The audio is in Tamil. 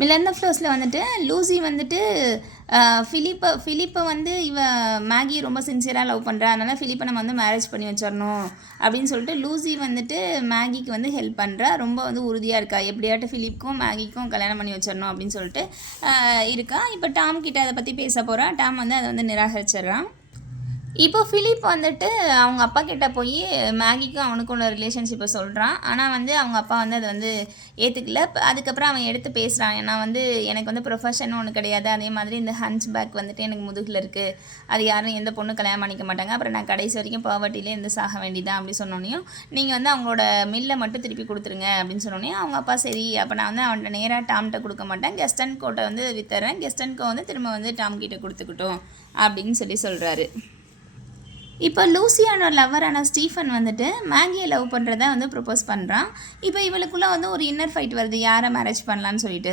மிலன் த ஃப்ளோஸில் வந்துட்டு லூசி வந்துட்டு ஃபிலிப்பை வந்து மேகி ரொம்ப சின்சியராக லவ் பண்ணுறா, அதனால் ஃபிலிப்பை நம்ம வந்து மேரேஜ் பண்ணி வச்சிடணும் அப்படின்னு சொல்லிட்டு லூசி வந்துட்டு மேகிக்கு வந்து ஹெல்ப் பண்ணுறா. ரொம்ப வந்து உறுதியாக இருக்கா, எப்படியாட்டும் ஃபிலிப்புக்கும் மேகிக்கும் கல்யாணம் பண்ணி வச்சிடணும் அப்படின்னு சொல்லிட்டு இருக்கா. இப்போ டாம் கிட்ட அதை பற்றி பேச போகிறா. டாம் வந்து அதை வந்து நிராகரிச்சிட்றான். இப்போ ஃபிலிப் வந்துட்டு அவங்க அப்பா கிட்ட போய் மேகிக்கும் அவனுக்கும் உள்ள ரிலேஷன்ஷிப்பை சொல்கிறான். ஆனால் வந்து அவங்க அப்பா வந்து அதை வந்து ஏற்றுக்கல. அதுக்கப்புறம் அவன் எடுத்து பேசுகிறான். நான் வந்து எனக்கு வந்து ப்ரொஃபஷன் ஒன்று கிடையாது, அதே மாதிரி இந்த ஹன்ச் பேக் வந்துட்டு எனக்கு முதுகில் இருக்குது, அது யாரும் எந்த பொண்ணு கல்யாணம் பண்ணிக்க மாட்டாங்க, அப்புறம் நான் கடைசி வரைக்கும் பாவர்ட்டிலே இருந்து சாக வேண்டியதான் அப்படி சொன்னோன்னையும் நீங்கள் வந்து அவங்களோட மில்லை மட்டும் திருப்பி கொடுத்துருங்க அப்படின்னு சொன்னோன்னே அவங்க அப்பா சரி அப்போ நான் வந்து அவன்கிட்ட நேராக டாம்கிட்ட கொடுக்க மாட்டேன், கெஸ்டன் கோட்டை வந்து வித்துறேன், கெஸ்டன் கோ வந்து திரும்ப வந்து டாம் கிட்ட கொடுத்துக்கிட்டோம் அப்படின்னு சொல்கிறாரு. இப்போ லூசியானோட லவ்வரான ஸ்டீஃபன் வந்துட்டு மேகியை லவ் பண்ணுறதா வந்து ப்ரொப்போஸ் பண்ணுறான். இப்போ இவளுக்குள்ளே வந்து ஒரு இன்னர் ஃபைட் வருது, யாரை மேரேஜ் பண்ணலான்னு சொல்லிட்டு.